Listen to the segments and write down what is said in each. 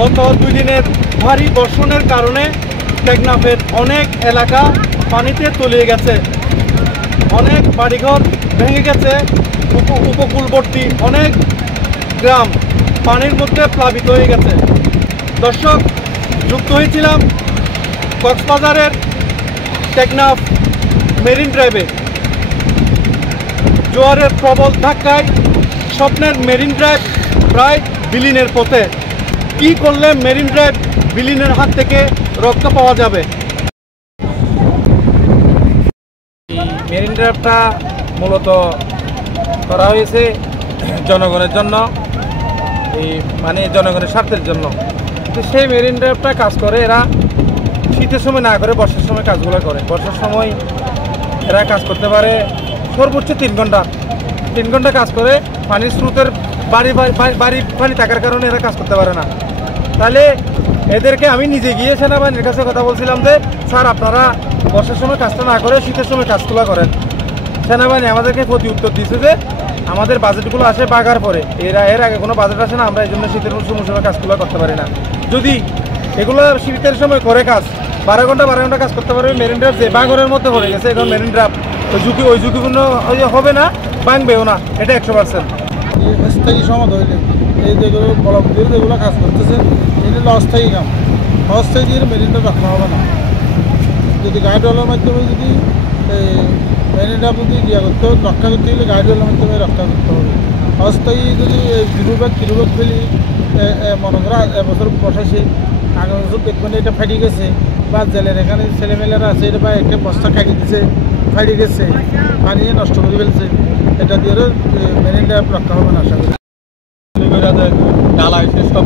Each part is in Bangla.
গত 2 দিনের ভারী বর্ষণের কারণে টেকনাফের অনেক এলাকা পানিতে তলিয়ে গেছে। অনেক বাড়িঘর ভেঙে গেছে। উপকূলবর্তী অনেক গ্রাম পানির মধ্যে প্লাবিত হয়ে গেছে। দর্শক, যুক্ত হয়েছিলাম কক্সবাজারের টেকনাফ মেরিন ড্রাইভে। জোয়ারের প্রবল ধাক্কায় স্বপ্নের মেরিন ড্রাইভ প্রায় বিলীনের পথে। কি করলে মেরিন ড্রাইভ বিলীনের হাত থেকে রক্ষা পাওয়া যাবে? এই মেরিন ড্রাইভটা মূলত করা হয়েছে জনগণের জন্য, জনগণের স্বার্থের জন্য। তো সেই মেরিন ড্রাইভটা কাজ করে এরা শীতের সময় না করে বর্ষার সময় কাজগুলো করে। বর্ষার সময় এরা কাজ করতে পারে সর্বোচ্চ 3 ঘন্টা। 3 ঘন্টা কাজ করে। পানির স্রোতের বাড়ি পানি থাকার কারণে এরা কাজ করতে পারে না। তাহলে এদেরকে আমি নিজে গিয়ে সেনাবাহিনীর কাছে কথা বলছিলাম যে স্যার, আপনারা বর্ষার সময় কাজটা না করে শীতের সময় কাজগুলো করেন। সেনাবাহিনী আমাদেরকে প্রতি উত্তর দিয়েছে যে আমাদের বাজেটগুলো আসে বাগার পরে, এর আগে কোনো বাজেট আসে না, আমরা এই জন্য শীতের মৌসুমে কাজগুলো করতে পারি না। যদি এগুলো শীতের সময় করে কাজ 12 ঘন্টা কাজ করতে পারবে। মেরিন ড্রাইভ যে বাগরের মধ্যে পড়ে গেছে, এখন মেরিন ড্রাইভ ওই ঝুঁকিপূর্ণ হবে না, ভাঙবেও না, এটা 100%। স্থায়ী সমাধান হইলে এই যেগুলো ব্লক দিয়ে যেগুলো কাজ করতেছে এটা অস্থায়ী কাম। অস্থায়ী দিয়ে মেরিনটা রক্ষা হবে না। যদি গাইডওয়ালের মাধ্যমে যদি মেরিনটা যদি করতে রক্ষা করতে গেলে গাইডওয়ালের মাধ্যমে রক্ষা করতে হবে। অস্থায়ী যদি কিরুবেগ ফেলি মনে করা এবছর বসাইছে, আগামী বছর দেখবেন এটা ফাটি গেছে, বা জেলের এখানে ছেলেমেয়েরা আছে এটা বা একটা বস্তা কাটিয়ে দিছে, ফাটি গেছে, পানি নষ্ট করে ফেলছে, এটা দিয়ে মেরিনটা রক্ষা হবে না। আশা করি ডালাই শেষ সব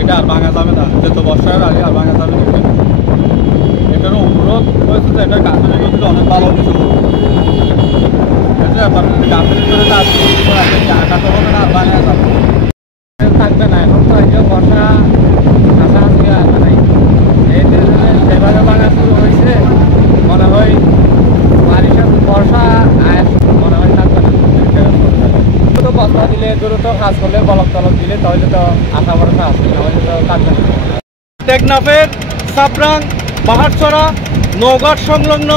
এটা আর ভাঙা যাবে না, যেহেতু বর্ষার আগে আর ভাঙা যাবে না। এটার অনুরোধ হয়েছে যে এটা গাছের ভিতরে অনেক ভালো কিছু গাছের ভিতরে কাটা হবে না, আর ভাঙা যাবে থাকবে না। এখন তো এই যে বর্ষা কাছাকাছি আসবে নাই, এই যেভাবে ভাঙা শুরু হয়েছে মনে হয় বর্ষা মনে হয় থাকবে না। তো বস্তা দিলে দ্রুত কাজ করলে বলক টলক দিলে তাহলে তো আশা ভরসা আসবে, তাহলে তো থাকবে না। টেকনাফের সাবরাং, পাহাড়ছড়া, নওগাঁ সংলগ্ন